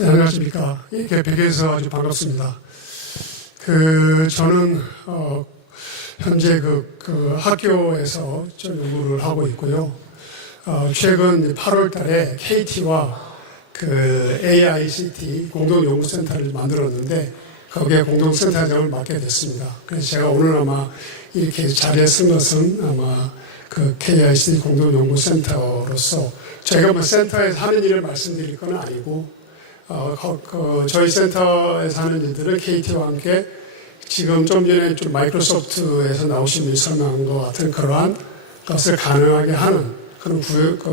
안녕하십니까. 이렇게 뵙게서 아주 반갑습니다. 저는, 현재 학교에서 좀 연구를 하고 있고요. 최근 8월 달에 KT와 AICT 공동연구센터를 만들었는데, 거기에 공동센터장을 맡게 됐습니다. 그래서 제가 오늘 아마 이렇게 자리에 쓴 것은 아마 KICT 공동연구센터로서 저희가 뭐 센터에서 하는 일을 말씀드릴 건 아니고, 저희 센터에서 하는 일들을 KT와 함께 지금 좀 전에 좀 마이크로소프트에서 나오신 분이 설명한 것 같은 그러한 것을 가능하게 하는 그런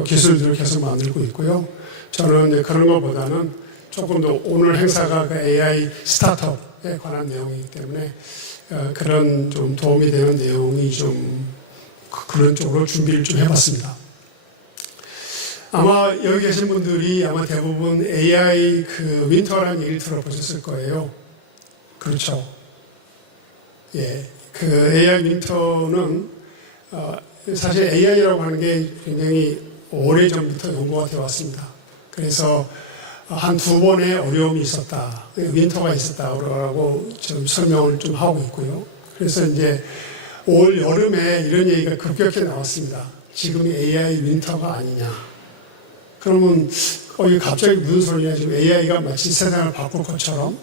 기술들을 계속 만들고 있고요. 저는 그런 것보다는 조금 더 오늘 행사가 AI 스타트업에 관한 내용이기 때문에 그런 좀 도움이 되는 내용이 좀 그런 쪽으로 준비를 좀 해봤습니다. 아마 여기 계신 분들이 아마 대부분 AI 윈터라는 얘기를 들어보셨을 거예요. 그렇죠. 예. AI 윈터는, 사실 AI라고 하는 게 굉장히 오래전부터 연구가 되어 왔습니다. 그래서 한 두 번의 어려움이 있었다. 윈터가 있었다고 좀 설명을 좀 하고 있고요. 그래서 이제 올 여름에 이런 얘기가 급격히 나왔습니다. 지금이 AI 윈터가 아니냐. 그러면 이게 갑자기 무슨 소리냐. 지금 AI가 마치 세상을 바꿀 것처럼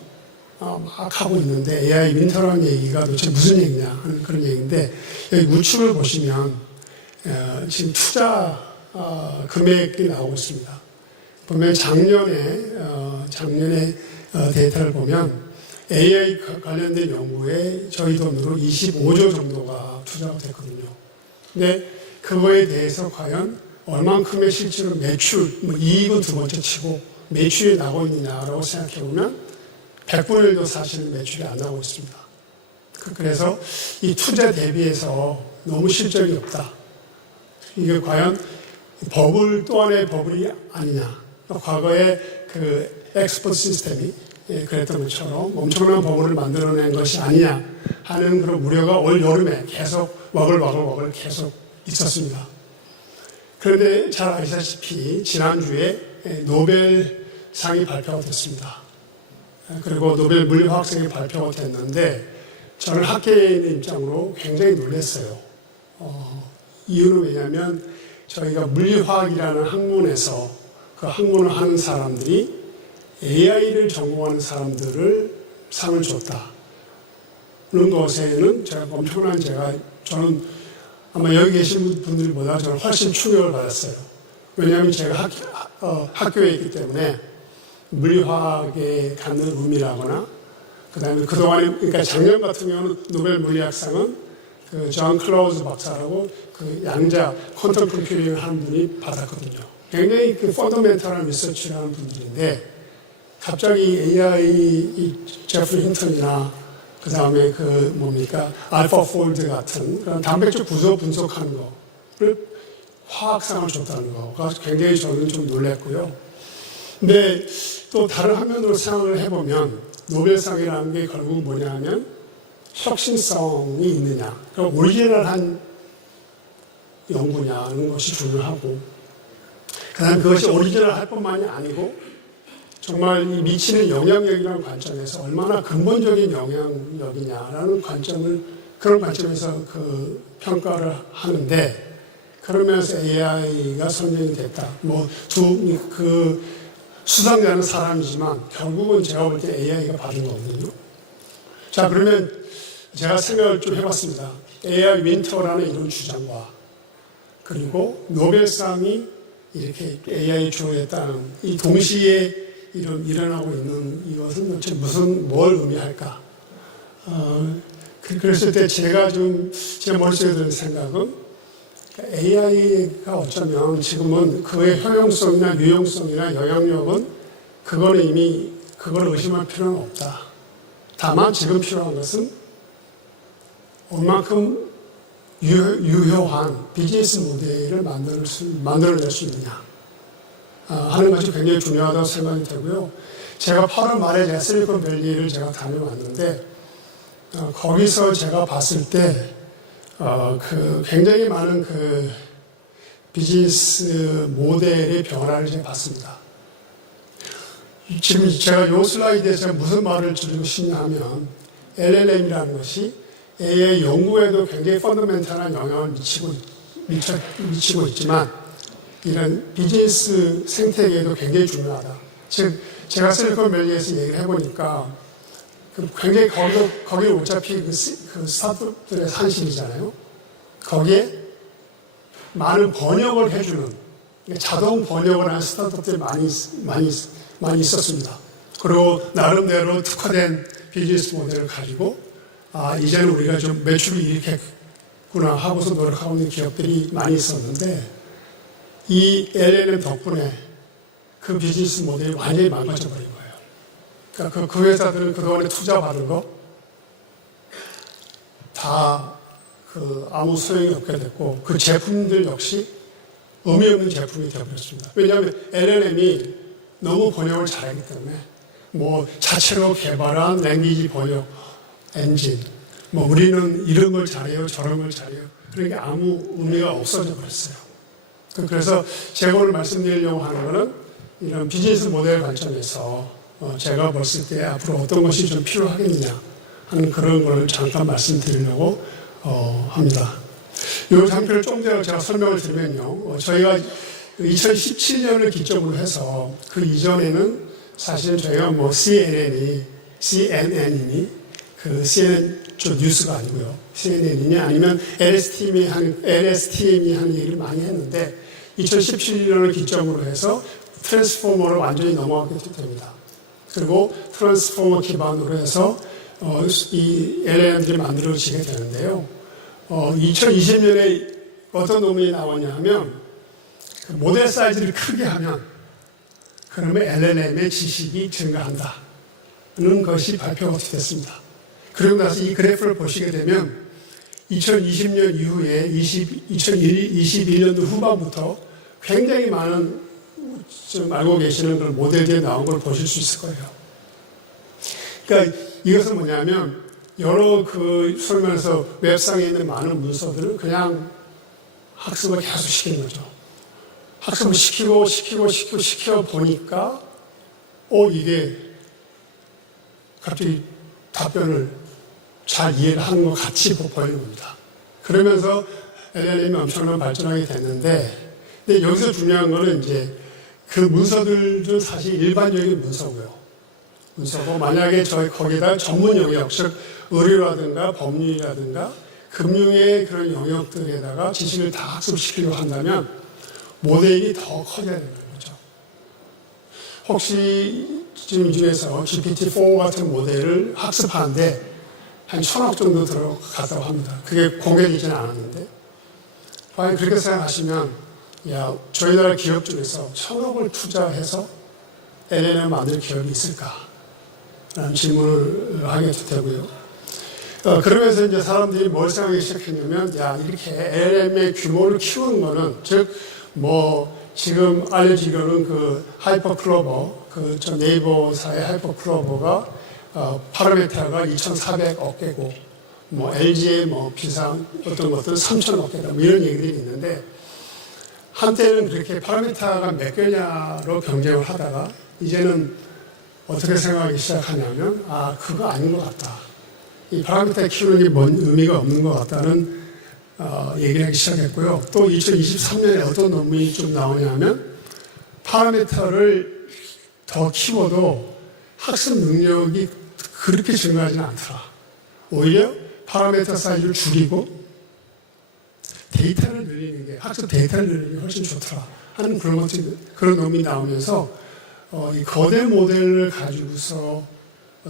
막 하고 있는데 AI 윈터라는 얘기가 도대체 무슨 얘기냐 하는 그런 얘기인데, 여기 우측을 보시면 지금 투자 금액이 나오고 있습니다. 보면 작년에 데이터를 보면 AI 관련된 연구에 저희 돈으로 25조 정도가 투자가 됐거든요. 근데 그거에 대해서 과연 얼만큼의 실제로 매출, 이익은 두 번째 치고 매출이 나고 있느냐라고 생각해 보면 100분의 1도 사실은 매출이 안 나오고 있습니다. 그래서 이 투자 대비해서 너무 실적이 없다. 이게 과연 또 하나의 버블이 아니냐. 과거에 엑스포트 시스템이 그랬던 것처럼 엄청난 버블을 만들어낸 것이 아니냐 하는 그런 우려가 올 여름에 계속 와글와글 계속 있었습니다. 그런데 잘 아시다시피 지난주에 노벨상이 발표가 됐습니다. 그리고 노벨 물리화학상이 발표가 됐는데 저는 학계인의 입장으로 굉장히 놀랐어요. 이유는 왜냐하면 저희가 물리화학이라는 학문에서 그 학문을 하는 사람들이 AI를 전공하는 사람들을 상을 줬다. 그런 것에는 저는 아마 여기 계신 분들보다 저는 훨씬 충격을 받았어요. 왜냐하면 제가 학교에 있기 때문에 물리화학에 갖는 의미라거나, 그 다음에 그러니까 작년 같은 경우는 노벨 물리학상은 존 클라우즈 박사라고 양자 퀀텀 컴퓨팅을 하는 분이 받았거든요. 굉장히 펀더멘탈한 리서치를 하는 분들인데, 갑자기 AI 제프리 힌턴이나 그 다음에 알파폴드 같은 그런 단백질 구조 분석하는 거를 화학상을 줬다는 거가 굉장히 저는 좀 놀랐고요. 근데 또 다른 한면으로 생각을 해보면 노벨상이라는 게 결국 뭐냐 하면 혁신성이 있느냐, 그러니까 오리지널한 연구냐는 것이 중요하고, 그 다음에 그것이 오리지널 할 뿐만이 아니고 정말 이 미치는 영향력이라는 관점에서 얼마나 근본적인 영향력이냐라는 그런 관점에서 평가를 하는데, 그러면서 AI가 선정이 됐다. 수상자는 사람이지만 결국은 제가 볼 때 AI가 받은 거거든요. 자, 그러면 제가 생각을 좀 해봤습니다. AI 윈터라는 이런 주장과 그리고 노벨상이 이렇게 AI 주어졌다는 이 동시에 일어나고 있는 이것은 도대체 뭘 의미할까? 그랬을 때 제 머릿속에 드는 생각은 AI가 어쩌면 지금은 그의 효용성이나 유용성이나 영향력은 그거는 이미 그걸 의심할 필요는 없다. 다만 지금 필요한 것은 얼만큼 유효한 비즈니스 모델을 만들어낼 수 있느냐 하는 것이 굉장히 중요하다고 생각이 되고요. 제가 8월 말에 실리콘밸리를 제가 다녀왔는데, 거기서 제가 봤을 때 굉장히 많은 비즈니스 모델의 변화를 제가 봤습니다. 지금 제가 이 슬라이드에서 무슨 말을 드리고 싶냐 하면 LLM이라는 것이 AI 연구에도 굉장히 펀더멘탈한 영향을 미치고 있지만 이런 비즈니스 생태계에도 굉장히 중요하다. 즉 제가 실리콘밸리에서 얘기를 해보니까 굉장히 거기 어차피 그 스타트업들의 산실이잖아요. 거기에 많은 번역을 해주는 자동 번역을 하는 스타트업들이 많이 있었습니다. 그리고 나름대로 특화된 비즈니스 모델을 가지고 이제는 우리가 좀 매출이 이렇게 했구나 하고서 노력하고 있는 기업들이 많이 있었는데 이 LLM 덕분에 그 비즈니스 모델이 완전히 망가져 버린 거예요. 그러니까 그 회사들은 그동안에 투자받은 거 다 아무 소용이 없게 됐고 그 제품들 역시 의미 없는 제품이 되어버렸습니다. 왜냐하면 LLM이 너무 번역을 잘하기 때문에 뭐 자체로 개발한 랭귀지 번역 엔진 뭐 우리는 이런 걸 잘해요 저런 걸 잘해요 그러니까 아무 의미가 없어져 버렸어요. 그래서 제가 오늘 말씀드리려고 하는 것은 이런 비즈니스 모델 관점에서 제가 봤을 때 앞으로 어떤 것이 좀 필요하겠느냐 하는 그런 걸 잠깐 말씀드리려고 합니다. 이 장표를 좀 전에 제가 설명을 드리면요. 저희가 2017년을 기점으로 해서 그 이전에는 사실 저희가 뭐 CNN이니 그 CNN 쪽 뉴스가 아니고요. CNN이니 아니면 LSTM이 하는 얘기를 많이 했는데 2017년을 기점으로 해서 트랜스포머를 완전히 넘어가게 됩니다. 그리고 트랜스포머 기반으로 해서 이 LLM들이 만들어지게 되는데요. 2020년에 어떤 논문이 나왔냐 하면 그 모델 사이즈를 크게 하면 그러면 LLM의 지식이 증가한다는 것이 발표가 됐습니다. 그리고 나서 이 그래프를 보시게 되면 2020년 이후에 2021년도 후반부터 굉장히 많은 좀 알고 계시는 그런 모델들이 나온 걸 보실 수 있을 거예요. 그러니까 이것은 뭐냐면 여러 설명에서 웹상에 있는 많은 문서들을 그냥 학습을 계속 시키는 거죠. 학습을 시켜 보니까 이게 갑자기 답변을 잘 이해를 하는 것 같이 보이는 겁니다. 그러면서 LLM이 엄청나게 발전하게 됐는데 근데 여기서 중요한 거는 이제 그 문서들도 사실 일반적인 문서고요. 문서고 만약에 거기다 전문 영역, 즉 의료라든가 법률이라든가 금융의 그런 영역들에다가 지식을 다 학습시키려고 한다면 모델이 더 커져야 되는 거죠. 혹시 지금 이 중에서 GPT-4 같은 모델을 학습하는데 한 1,000억 정도 들어갔다고 합니다. 그게 공개되지는 않았는데 과연 그렇게 생각하시면 저희 나라 기업 중에서 1,000억을 투자해서 LLM 만들 기업이 있을까? 라는 질문을 하게 되고요. 그러면서 이제 사람들이 뭘 생각하기 시작했냐면, 이렇게 LLM의 규모를 키우는 거는, 즉, 지금 알려지기로는 그 하이퍼클로버, 네이버사의 하이퍼클로버가, 파라메타가 2,400억 개고, LG의 비상, 어떤 것들은 3,000억 개다, 이런 얘기들이 있는데, 한때는 그렇게 파라메타가 몇 개냐로 경쟁을 하다가, 이제는 어떻게 생각하기 시작하냐면 그거 아닌 것 같다. 이 파라미터 키우는 게 뭔 의미가 없는 것 같다는 얘기를 하기 시작했고요. 또 2023년에 어떤 논문이 좀 나오냐면 파라미터를 더 키워도 학습 능력이 그렇게 증가하지는 않더라. 오히려 파라미터 사이즈를 줄이고 데이터를 늘리는 게 학습 데이터를 늘리는 게 훨씬 좋더라 하는 그런 논문이 나오면서 이 거대 모델을 가지고서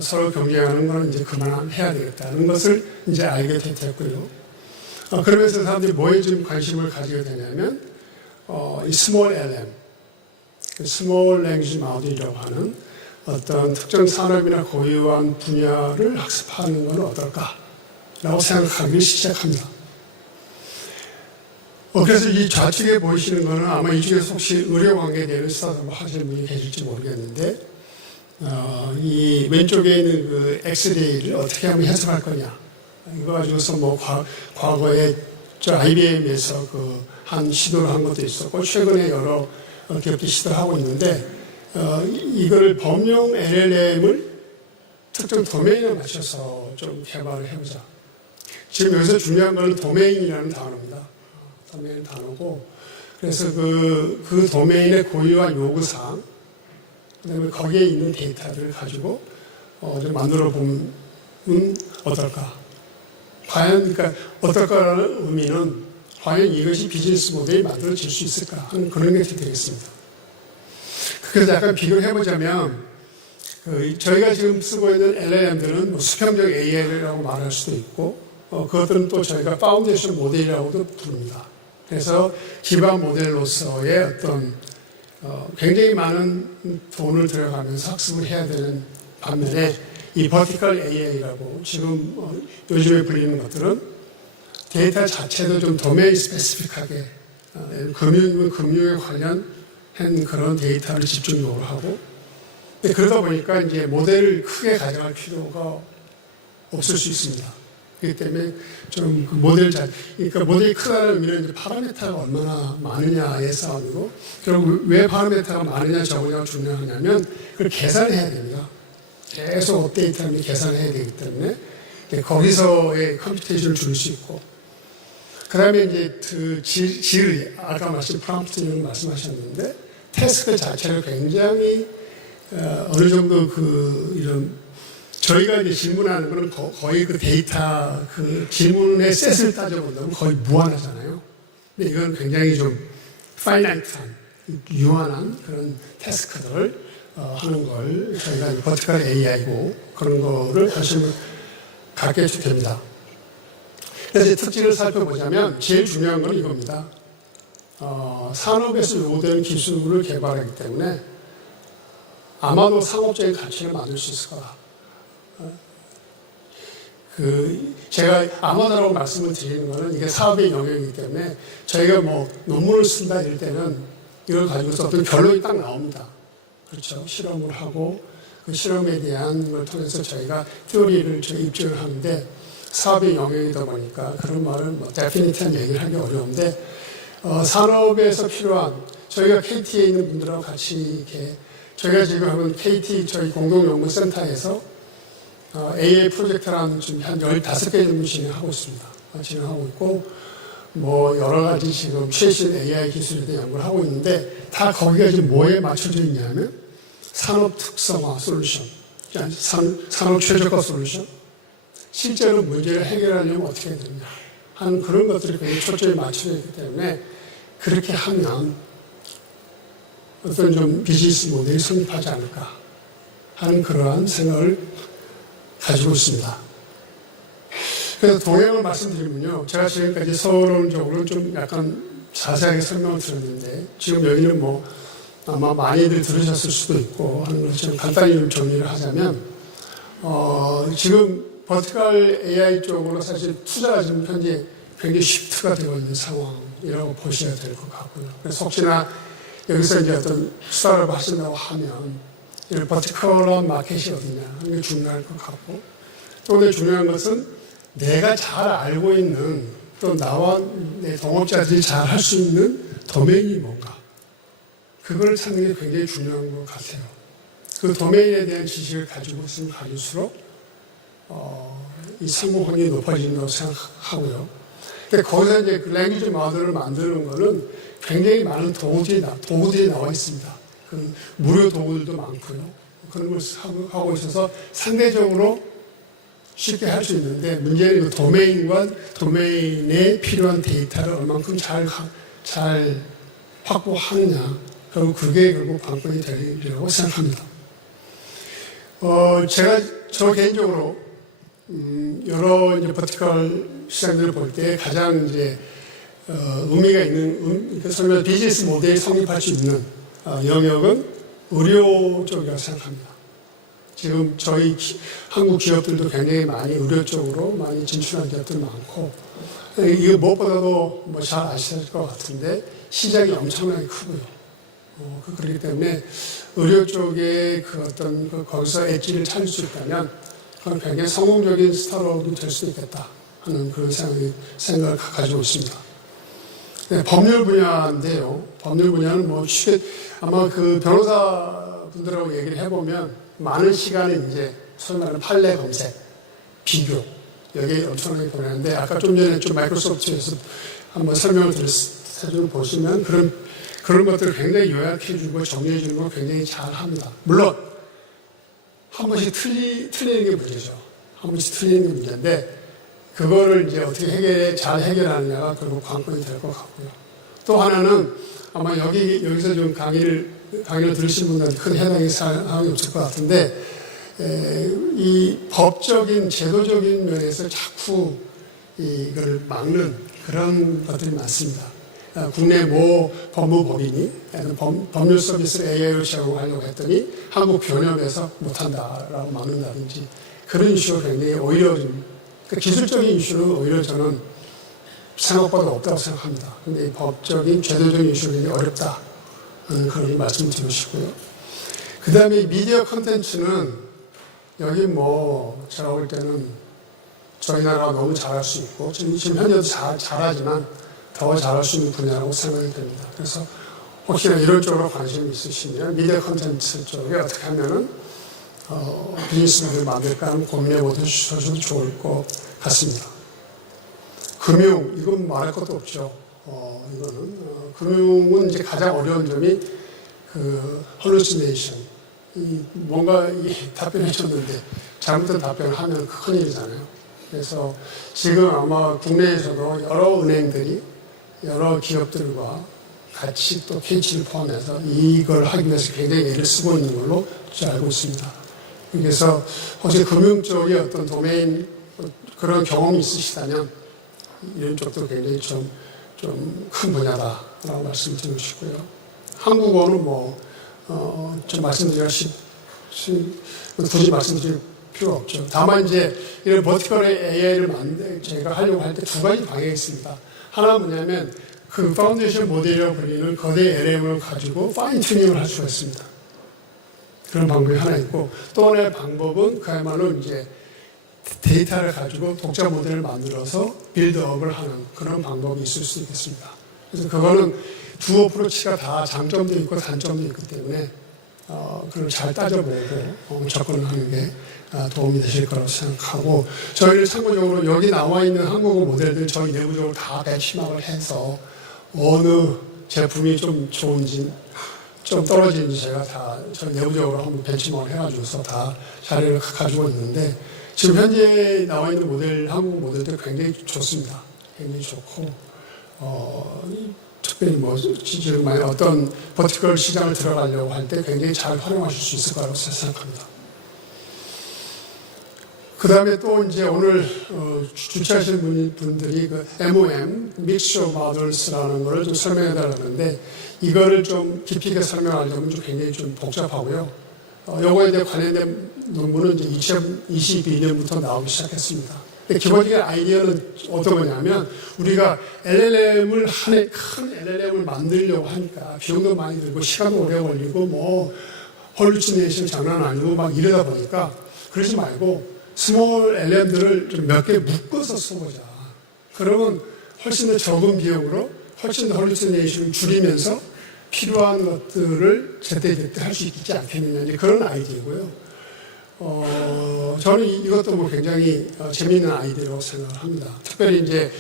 서로 경쟁하는 건 이제 그만해야 되겠다는 것을 이제 알게 됐고요. 그러면서 사람들이 뭐에 좀 관심을 가지게 되냐면, 이 small LM, small language model이라고 하는 어떤 특정 산업이나 고유한 분야를 학습하는 건 어떨까라고 생각하기 시작합니다. 그래서 이 좌측에 보이시는 거는 아마 이 중에서 혹시 의료 관계되는 스타트업 하시는 분이 계실지 모르겠는데, 이 왼쪽에 있는 그 엑스레이를 어떻게 하면 해석할 거냐. 이거 가지고서 과거에 IBM에서 한 시도를 한 것도 있었고, 최근에 여러 기업들이 시도하고 있는데, 이걸 범용 LLM을 특정 도메인에 맞춰서 좀 개발을 해보자. 지금 여기서 중요한 건 도메인이라는 단어입니다. 도메인 단어고, 그래서 그 도메인의 고유한 요구사항, 그 다음에 거기에 있는 데이터를 가지고 좀 만들어 보면 어떨까. 과연, 그러니까 어떨까라는 의미는 과연 이것이 비즈니스 모델이 만들어질 수 있을까 하는 그런 게 되겠습니다. 그래서 약간 비교를 해보자면, 저희가 지금 쓰고 있는 LLM들은 수평적 AI라고 말할 수도 있고, 그것들은 또 저희가 파운데이션 모델이라고도 부릅니다. 그래서 기반 모델로서의 어떤 굉장히 많은 돈을 들여가면서 학습을 해야 되는 반면에 이 버티컬 AI라고 지금 요즘에 불리는 것들은 데이터 자체도 좀 도메인 스페시픽하게 금융에 관련한 그런 데이터를 집중적으로 하고, 그러다 보니까 이제 모델을 크게 가져갈 필요가 없을 수 있습니다. 그렇기 때문에 좀 그러니까 모델이 크다는 의미는 이제 파라미터가 얼마나 많으냐의 싸움이고, 결국 왜 파라미터가 많으냐 적으냐가 중요하냐면 그걸 계산해야 됩니다. 계속 업데이트하면 계산해야 되기 때문에 거기서의 컴퓨테이션을 줄일 수 있고, 그 다음에 이제 아까 프롬프트는 말씀하셨는데, 태스크 자체를 굉장히 어느 정도 이런 저희가 이제 질문하는 거는 거의 그 데이터 질문의 셋을 따져본다면 거의 무한하잖아요. 근데 이건 굉장히 좀 파이나이트한 유한한 그런 태스크들을 하는 걸 저희가 버티컬 AI고 그런 거를 관심을 갖게 됩니다. 그래서 특징을 살펴보자면 제일 중요한 건 이겁니다. 산업에서 요구되는 기술을 개발하기 때문에 아마도 상업적인 가치를 만들 수 있을 거다. 제가 아마도라고 말씀을 드리는 거는 이게 사업의 영역이기 때문에 저희가 뭐 논문을 쓴다 이럴 때는 이걸 가지고서 어떤 결론이 딱 나옵니다. 그렇죠. 실험을 하고 그 실험에 대한 걸 통해서 저희가 티오리를 입증을 하는데 사업의 영역이다 보니까 그런 말은 데피니트한 얘기를 하기 어려운데 산업에서 필요한 저희가 KT에 있는 분들하고 같이 이렇게 저희가 지금 하는 KT 저희 공동연구센터에서 AI 프로젝트라는 지금 한 15개 정도 진행하고 있습니다. 진행하고 있고, 뭐 여러 가지 지금 최신 AI 기술에 대한 연구를 하고 있는데, 다 거기가 지금 뭐에 맞춰져 있냐면, 산업 특성화 솔루션, 산업 최적화 솔루션, 실제로 문제를 해결하려면 어떻게 해야 되느냐 하는 그런 것들이 굉장히 초점에 맞춰져 있기 때문에, 그렇게 하면 어떤 좀 비즈니스 모델이 성립하지 않을까 하는 그러한 생각을 가지고 있습니다. 그래서 동행을 말씀드리면요. 제가 지금까지 서론적으로 좀 약간 자세하게 설명을 드렸는데, 지금 여기는 뭐 아마 많이들 들으셨을 수도 있고 하는 것처럼 간단히 좀 정리를 하자면, 지금 버티컬 AI 쪽으로 사실 투자가 지금 현재 굉장히 시프트가 되고 있는 상황이라고 보셔야 될 것 같고요. 그래서 혹시나 여기서 이제 어떤 스타트업을 하신다고 하면 이런 버티컬한 마켓이 어디냐 하는 게 중요할 것 같고, 또 중요한 것은 내가 잘 알고 있는 또 나와 내 동업자들이 잘 할 수 있는 도메인이 뭔가 그걸 찾는 게 굉장히 중요한 것 같아요. 그 도메인에 대한 지식을 가지고 있으면 가질수록 이 성공률이 높아진다고 생각하고요. 근데 거기서 이제 그 랭귀지 모델을 만드는 거는 굉장히 많은 도구들이 나와 있습니다. 무료 도구들도 많고요. 그런 걸 하고 있어서 상대적으로 쉽게 할 수 있는데, 문제는 그 도메인과 도메인에 필요한 데이터를 얼만큼 잘 확보하느냐. 결국 그게 관건이 되리라고 생각합니다. 저 개인적으로, 여러 이제 버티컬 시장들을 볼 때 가장 이제, 의미가 있는, 설명 비즈니스 모델이 성립할 수 있는 영역은 의료 쪽이라고 생각합니다. 지금 저희 한국 기업들도 굉장히 많이 의료 쪽으로 많이 진출한 기업들 많고, 이거 무엇보다도 뭐 잘 아실 것 같은데 시장이 엄청나게 크고요. 그렇기 때문에 의료 쪽에 거기서 엣지를 찾을 수 있다면 그건 굉장히 성공적인 스타트업이 될 수 있겠다 하는 그런 생각을 가지고 있습니다. 네, 법률 분야인데요. 법률 분야는 뭐 쉽게 아마 그 변호사 분들하고 얘기를 해보면 많은 시간을 이제 소위 말하는 판례 검색, 비교 여기에 엄청나게 보내는데 아까 좀 전에 좀 마이크로소프트에서 한번 설명을 보시면 그런 것들을 굉장히 요약해주고 정리해주는 걸 굉장히 잘 합니다. 물론 한 번씩 틀리는 게 문제죠. 한 번씩 틀리는 게 문제인데 그거를 이제 어떻게 잘 해결하느냐가 결국 관건이 될 것 같고요. 또 하나는 아마 여기서 좀 강의를 들으신 분들한테 큰 해당의 사항이 없을 것 같은데, 이 법적인, 제도적인 면에서 자꾸 이걸 막는 그런 것들이 많습니다. 국내 모 법무법인이 법률 서비스를 AI로 제공하려고 했더니 한국 변협에서 못한다라고 막는다든지 그런 이슈가 굉장히 오히려 기술적인 이슈는 오히려 저는 생각보다 없다고 생각합니다. 근데 이 법적인, 제도적인 이슈는 굉장히 어렵다. 그런 말씀을 드리고 싶고요. 그 다음에 미디어 콘텐츠는 여기 뭐 제가 볼 때는 저희 나라가 너무 잘할 수 있고 지금 현재도 잘하지만 더 잘할 수 있는 분야라고 생각이 됩니다. 그래서 혹시나 이런 쪽으로 관심이 있으시면 미디어 콘텐츠 쪽에 어떻게 하면은 비즈니스 모델을 만들까 하는 고민해 보셔도 좋을 것 같습니다. 금융, 이건 말할 것도 없죠. 금융은 이제 가장 어려운 점이 hallucination. 뭔가 답변해 줬는데 잘못된 답변을 하면 큰일이잖아요. 그래서 지금 아마 국내에서도 여러 은행들이 여러 기업들과 같이 또 KT를 포함해서 이걸 하기 위해서 굉장히 애를 쓰고 있는 걸로 알고 있습니다. 그래서 혹시 금융 쪽에 어떤 도메인 그런 경험이 있으시다면 이런 쪽도 굉장히 좀 큰 분야다라고 말씀드리고 싶고요. 한국어는 좀 굳이 말씀드릴 필요 없죠. 다만 이제 이런 버티컬 AI를 제가 하려고 할 때 두 가지 방향이 있습니다. 하나는 뭐냐면 그 파운데이션 모델이라고 불리는 거대 LLM을 가지고 파인 튜닝을 할 수가 있습니다. 그런 방법이 하나 있고 또 하나의 방법은 그야말로 이제 데이터를 가지고 독자 모델을 만들어서 빌드업을 하는 그런 방법이 있을 수 있겠습니다. 그래서 그거는 두 어프로치가 다 장점도 있고 단점도 있기 때문에 그걸 잘 따져보고 접근하는 게 도움이 되실 거라고 생각하고 저희는 참고적으로 여기 나와 있는 한국어 모델들 저희 내부적으로 다 벤치마크를 해서 어느 제품이 좀 좋은지 좀 떨어지는지 제가 다 저희 내부적으로 한번 벤치마크를 해가지고서 다 자료를 가지고 있는데 지금 현재 나와 있는 모델, 한국 모델들 굉장히 좋습니다. 굉장히 좋고, 특별히 지금 만약 어떤 버티컬 시장을 들어가려고 할 때 굉장히 잘 활용하실 수 있을 거라고 생각합니다. 그 다음에 또 이제 오늘 주최하시는 분들이 그 MOM, Mixture Models라는 걸 좀 설명해 달라고 하는데 이거를 좀 깊이 있게 설명하려면 좀 굉장히 좀 복잡하고요. 요거에 대해 관련된 논문은 이제 2022년부터 나오기 시작했습니다. 근데 기본적인 아이디어는 어떤 거냐면 우리가 LLM을 큰 LLM을 만들려고 하니까 비용도 많이 들고 시간도 오래 걸리고 헐루시네이션 장난 아니고 막 이러다 보니까 그러지 말고 스몰 LLM들을 좀 몇 개 묶어서 써보자. 그러면 훨씬 더 적은 비용으로 훨씬 더 헐루시네이션을 줄이면서 필요한 것들을 제때제때 할 수 있지 않겠느냐, 이제 그런 아이디어고요. 저는 이것도 굉장히 재미있는 아이디어라고 생각을 합니다. 특별히 이제,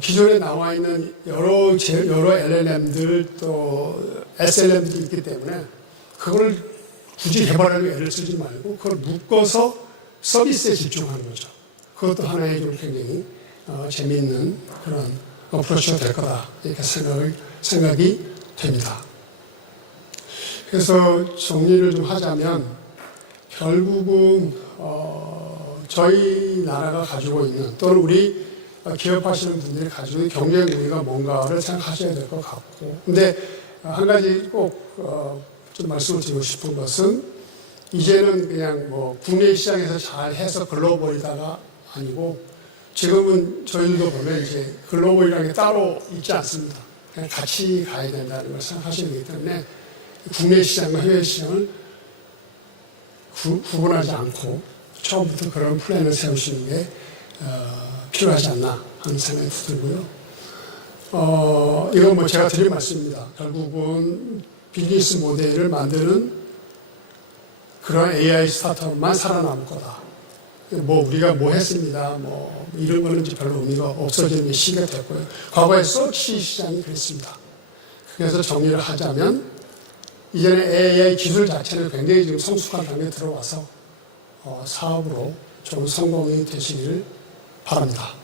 기존에 나와 있는 여러 LLM들 또 SLM들이 있기 때문에 그걸 굳이 개발하려고 애를 쓰지 말고 그걸 묶어서 서비스에 집중하는 거죠. 그것도 하나의 좀 굉장히 재미있는 그런 어프로치가 될 거다. 이렇게 생각이 됩니다. 그래서 정리를 좀 하자면 결국은 저희 나라가 가지고 있는 또는 우리 기업하시는 분들이 가지고 있는 경쟁 우위가 뭔가를 생각하셔야 될 것 같고 근데 한 가지 꼭 좀 말씀을 드리고 싶은 것은 이제는 그냥 국내 시장에서 잘 해서 글로벌이다가 아니고 지금은 저희들도 보면 이제 글로벌이라는 게 따로 있지 않습니다. 그냥 같이 가야 된다는 걸 생각하셔야 되기 때문에 국내 시장과 해외 시장을 구분하지 않고 처음부터 그런 플랜을 세우시는 게 필요하지 않나 하는 생각이 들고요. 이건 뭐 제가 드린 말씀입니다. 결국은 비즈니스 모델을 만드는 그런 AI 스타트업만 살아남을 거다. 뭐 우리가 뭐 했습니다. 뭐 이런 거는 이제 별로 의미가 없어지는 게 시기가 됐고요. 과거에 서치 시장이 그랬습니다. 그래서 정리를 하자면 이전에 AI 기술 자체는 굉장히 지금 성숙한 단계에 들어와서 사업으로 좋은 성공이 되시기를 바랍니다.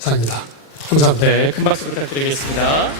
감사합니다. 감사합니다. 네, 큰 박수 부탁드리겠습니다.